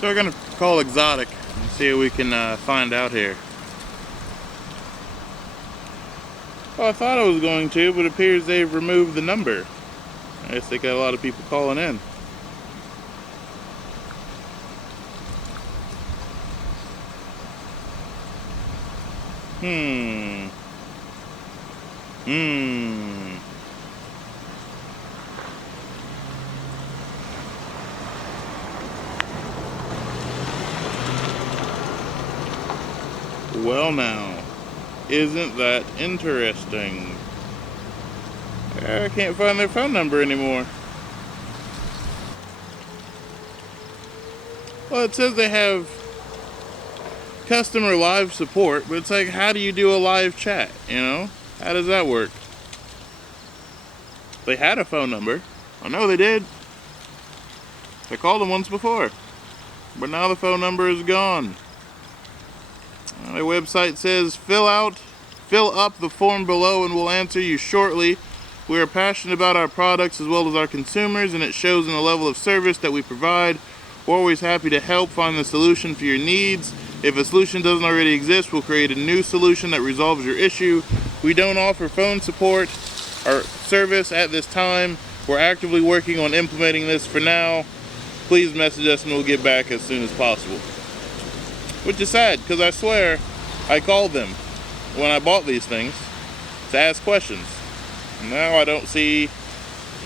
So we're gonna call Exotic and see what we can find out here. Well, I thought I was going to, but it appears they've removed the number. I guess they got a lot of people calling in. Well now, isn't that interesting? I can't find their phone number anymore. Well, it says they have customer live support, but it's like, how do you do a live chat, you know? How does that work? They had a phone number. I know they did. I called them once before, but now the phone number is gone. Their website says, fill up the form below and we'll answer you shortly. We are passionate about our products as well as our consumers, and it shows in the level of service that we provide. We're always happy to help find the solution for your needs. If a solution doesn't already exist, we'll create a new solution that resolves your issue. We don't offer phone support or service at this time. We're actively working on implementing this for now. Please message us and we'll get back as soon as possible. Which is sad, because I swear I called them when I bought these things to ask questions. Now I don't see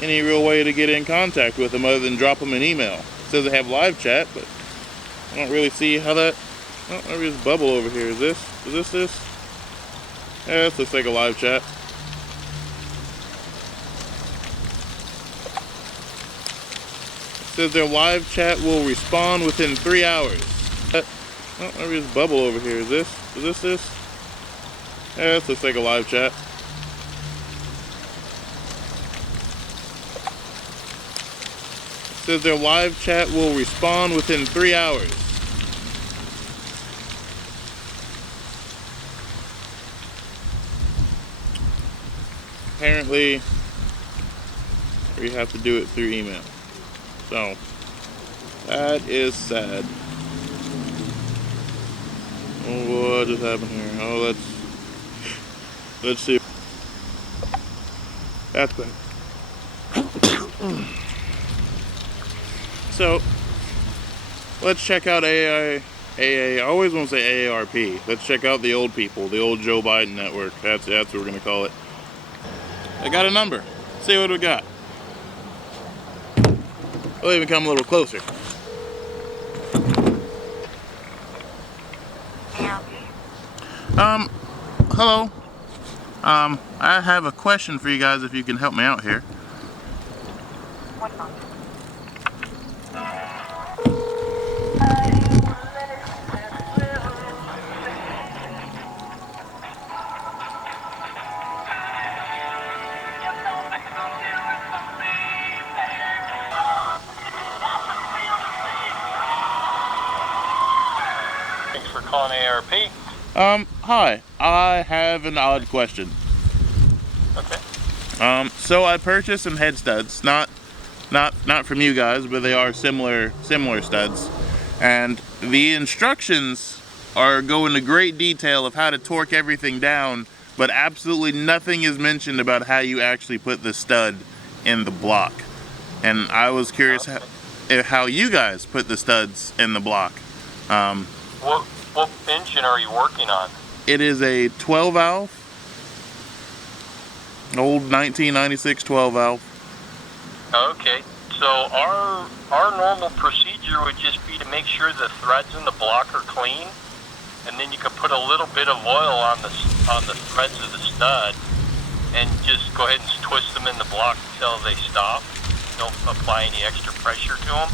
any real way to get in contact with them other than drop them an email. It says they have live chat, but I don't really see how that... Oh, there's a bubble over here. Is this? Yeah, this looks like a live chat. It says their live chat will respond within 3 hours. Oh, there's a bubble over here. Is this? Yeah, this looks like a live chat. It says their live chat will respond within 3 hours. Apparently, we have to do it through email. So, that is sad. Oh, what just happened here? Oh, let's see. That's bad. So, let's check out I always want to say AARP. Let's check out the old people, the old Joe Biden network. That's what we're gonna call it. I got a number. Let's see what we got. We'll even come a little closer. Hello. I have a question for you guys if you can help me out here. Thanks for calling AARP. Hi. I have an odd question. Okay. So I purchased some head studs, not from you guys, but they are similar studs. And the instructions go into great detail of how to torque everything down, but absolutely nothing is mentioned about how you actually put the stud in the block. And I was curious how you guys put the studs in the block. What engine are you working on? It is a 12 valve, old 1996 12 valve. Okay, so our normal procedure would just be to make sure the threads in the block are clean, and then you can put a little bit of oil on the threads of the stud, and just go ahead and twist them in the block until they stop. Don't apply any extra pressure to them.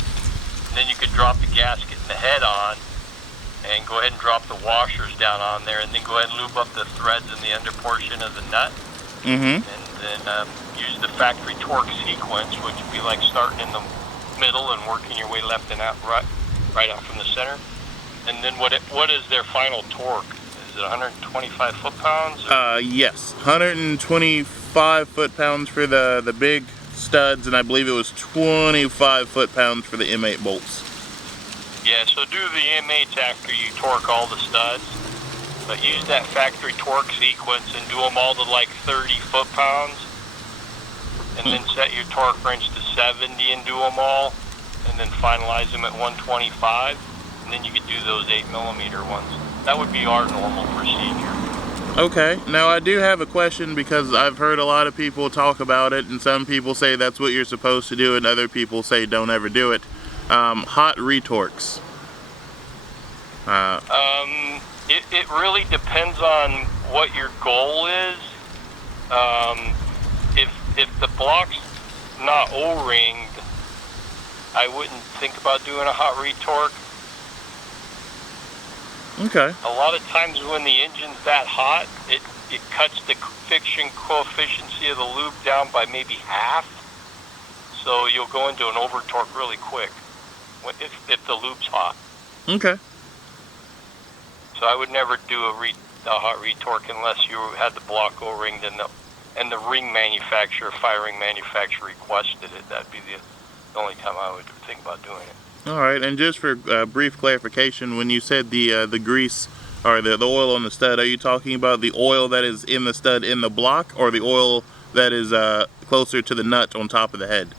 And then you could drop the gasket and the head on, and go ahead and drop the washers down on there, and then go ahead and lube up the threads in the under portion of the nut. Mm-hmm. And then use the factory torque sequence, which would be like starting in the middle and working your way left and out, right out from the center. And then what is their final torque? Is it 125 foot-pounds? Yes, 125 foot-pounds for the big studs, and I believe it was 25 foot-pounds for the M8 bolts. Yeah, so do the M8s after you torque all the studs, but use that factory torque sequence and do them all to like 30 foot-pounds, and then set your torque wrench to 70 and do them all, and then finalize them at 125, and then you could do those 8mm ones. That would be our normal procedure. Okay, now I do have a question because I've heard a lot of people talk about it, and some people say that's what you're supposed to do, and other people say don't ever do it. Hot retorques. It really depends on what your goal is. If the block's not O-ringed, I wouldn't think about doing a hot retorque. Okay. A lot of times when the engine's that hot, it cuts the friction coefficient of the lube down by maybe half. So you'll go into an over torque really quick if the lube's hot. Okay. So I would never do a hot retorque unless you had the block O-ringed and the ring manufacturer, firing manufacturer requested it. That'd be the only time I would think about doing it. All right, and just for brief clarification, when you said the grease or the oil on the stud, are you talking about the oil that is in the stud in the block, or the oil that is closer to the nut on top of the head?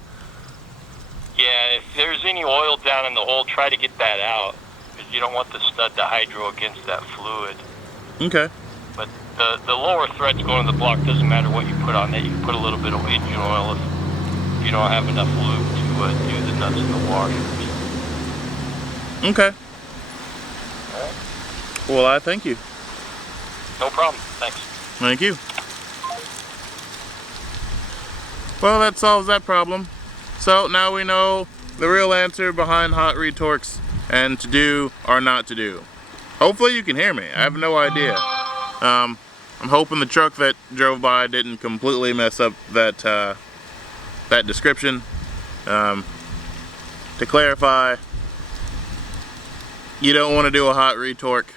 Yeah, if there's any oil down in the hole, try to get that out, because you don't want the stud to hydro against that fluid. Okay. But the lower threads going to the block, doesn't matter what you put on that. You can put a little bit of engine oil if you don't have enough lube to do the nuts and the washers. Okay. Well, I thank you. No problem. Thanks. Thank you. Well, that solves that problem. So now we know the real answer behind hot retorques and to do or not to do. Hopefully you can hear me. I have no idea. I'm hoping the truck that drove by didn't completely mess up that that description. To clarify, you don't want to do a hot retorque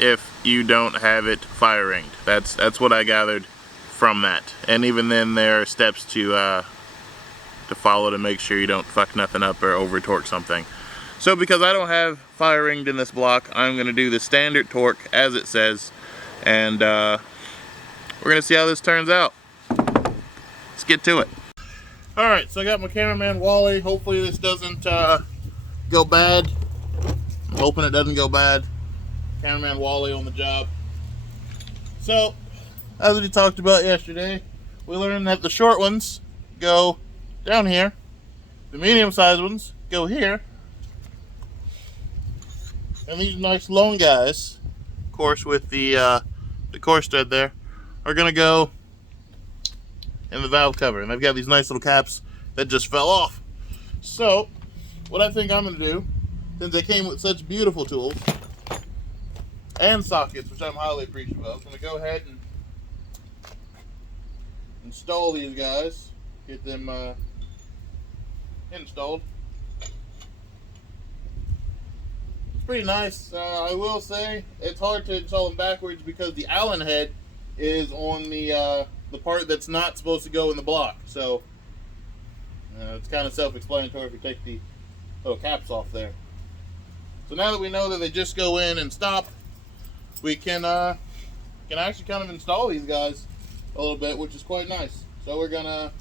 if you don't have it fire ringed. That's what I gathered from that. And even then, there are steps to follow to make sure you don't fuck nothing up or over torque something. So because I don't have fire ringed in this block, I'm going to do the standard torque as it says, and we're going to see how this turns out. Let's get to it. Alright, so I got my cameraman Wally. Hopefully this doesn't go bad. I'm hoping it doesn't go bad. Cameraman Wally on the job. So, as we talked about yesterday, we learned that the short ones go down here. The medium-sized ones go here. And these nice long guys, of course with the core stud there, are going to go in the valve cover. And they've got these nice little caps that just fell off. So, what I think I'm going to do, since they came with such beautiful tools and sockets, which I'm highly appreciative of, I'm going to go ahead and install these guys, get them installed. It's pretty nice. I will say it's hard to install them backwards because the Allen head is on the part that's not supposed to go in the block. So it's kind of self-explanatory if you take the little caps off there. So now that we know that they just go in and stop, we can actually kind of install these guys a little bit, which is quite nice. So we're gonna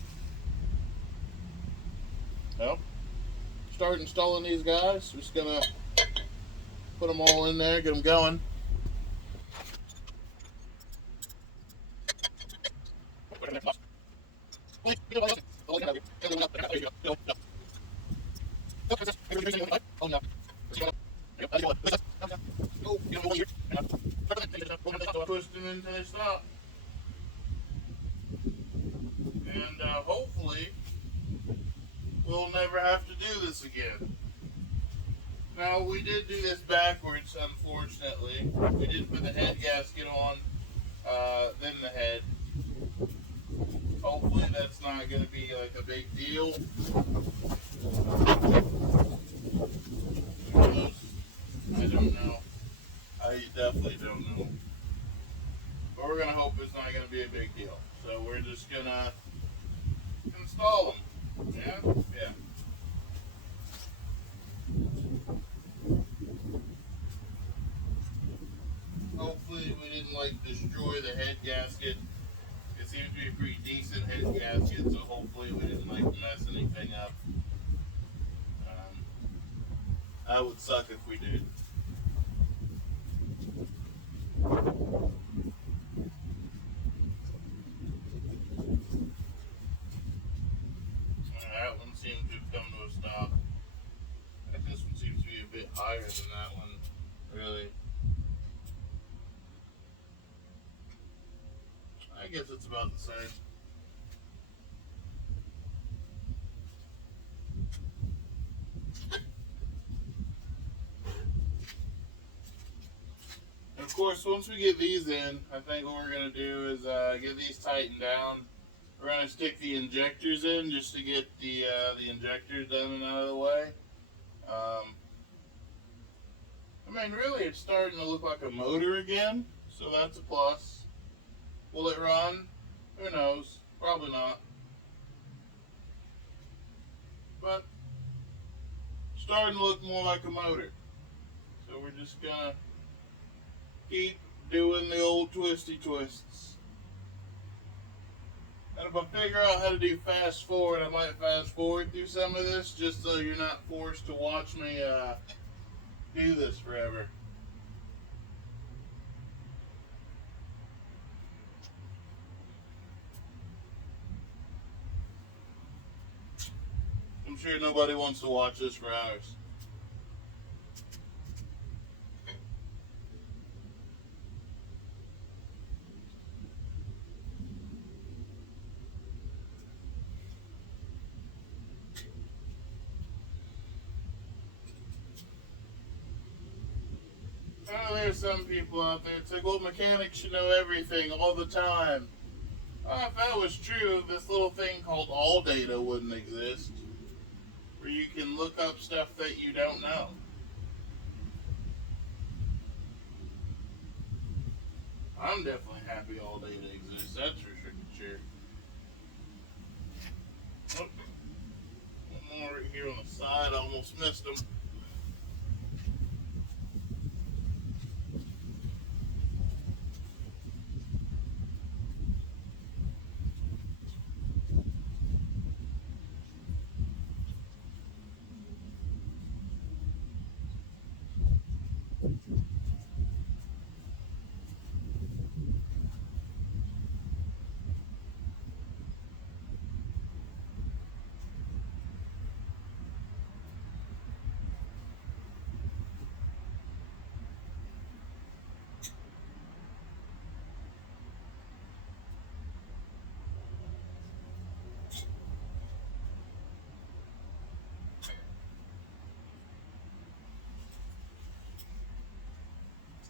start installing these guys. We're just gonna put them all in there, get them going. Push them until they stop. And hopefully we'll never have to do this again. Now, we did do this backwards, unfortunately. We did put the head gasket on, then the head. Hopefully that's not going to be like a big deal. I don't know. I definitely don't know. But we're going to hope it's not going to be a big deal. So we're just going to install them. Yeah? Yeah. head gasket. It seems to be a pretty decent head gasket, so hopefully we didn't like mess anything up. That would suck if we did. That one seems to have come to a stop. This one seems to be a bit higher than that one, really. I guess it's about the same. And of course, once we get these in, I think what we're going to do is get these tightened down. We're going to stick the injectors in just to get the injectors done and out of the way. I mean, really, it's starting to look like a motor again, so that's a plus. Will it run? Who knows? Probably not. But starting to look more like a motor. So we're just gonna keep doing the old twisty twists. And if I figure out how to do fast forward, I might fast forward through some of this just so you're not forced to watch me do this forever. I'm sure nobody wants to watch this for hours. I know there's some people out there, it's like, well, mechanics should know everything all the time. If that was true, this little thing called all data wouldn't exist, where you can look up stuff that you don't know. I'm definitely happy all data exists, that's for sure. Oh, one more right here on the side, I almost missed them.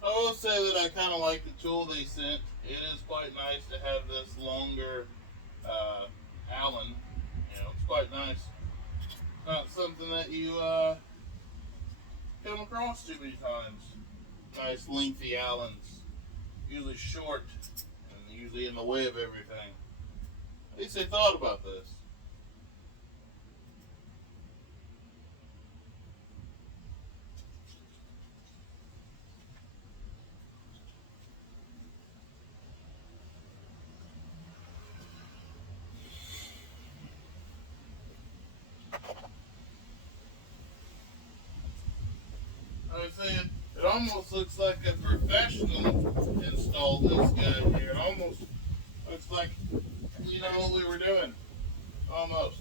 I will say that I kind of like the tool they sent. It is quite nice to have this longer Allen. You know, it's quite nice. Not something that you come across too many times. Nice lengthy Allens. Usually short and usually in the way of everything. At least they thought about this. I was saying, it almost looks like a professional installed this guy here. It almost looks like we know what we were doing. Almost.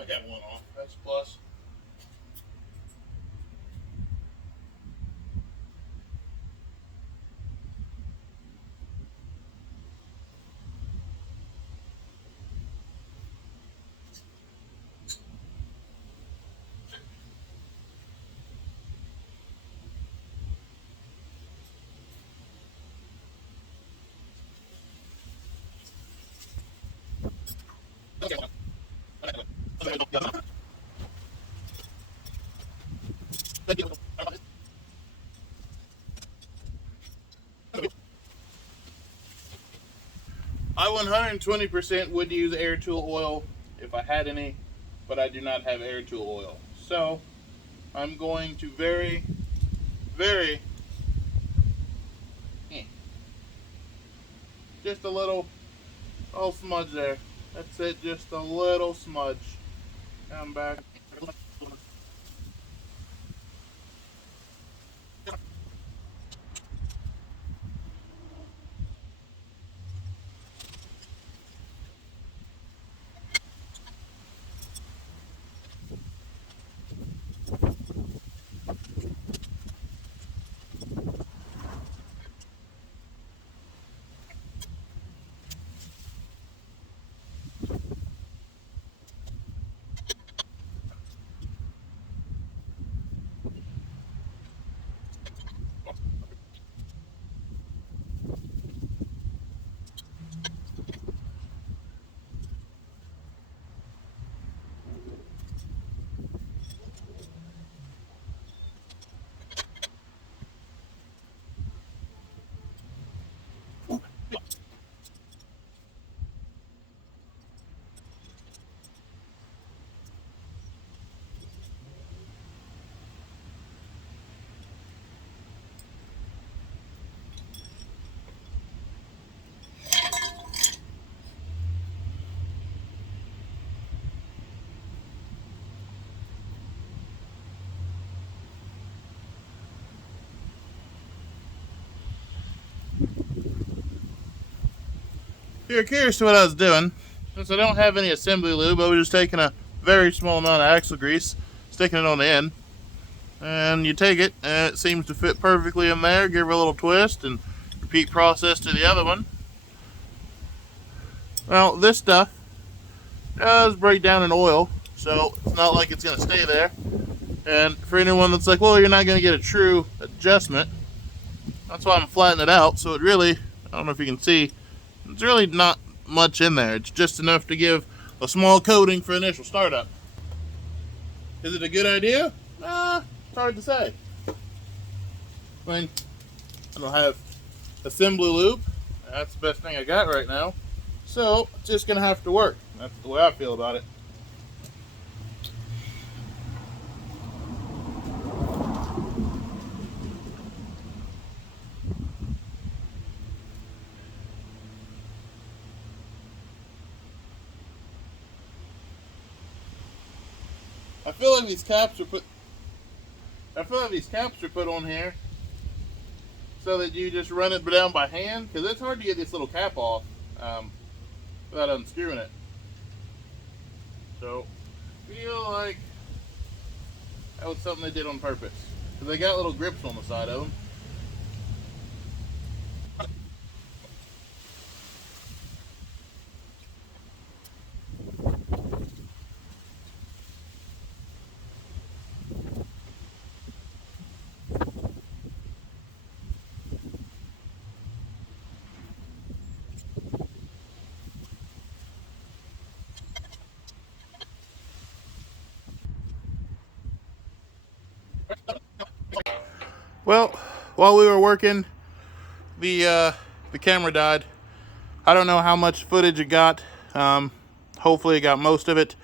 I got one off. That's a plus. I 120% would use air tool oil if I had any, but I do not have air tool oil. So I'm going to very just a little smudge there. That's it, just a little smudge. Come back. If you're curious to what I was doing, since I don't have any assembly lube, I was just taking a very small amount of axle grease, sticking it on the end, and you take it, and it seems to fit perfectly in there. Give it a little twist, and repeat process to the other one. Well, this stuff does break down in oil, so it's not like it's going to stay there. And for anyone that's like, well, you're not going to get a true adjustment, that's why I'm flattening it out. So it really, I don't know if you can see, it's really not much in there. It's just enough to give a small coating for initial startup. Is it a good idea? It's hard to say. I mean, I don't have assembly lube. That's the best thing I got right now. So it's just gonna have to work. That's the way I feel about it. I feel like these caps are put on here so that you just run it down by hand, because it's hard to get this little cap off without unscrewing it. So I feel like that was something they did on purpose, because they got little grips on the side of them. Well, while we were working, the camera died. I don't know how much footage it got. Hopefully it got most of it.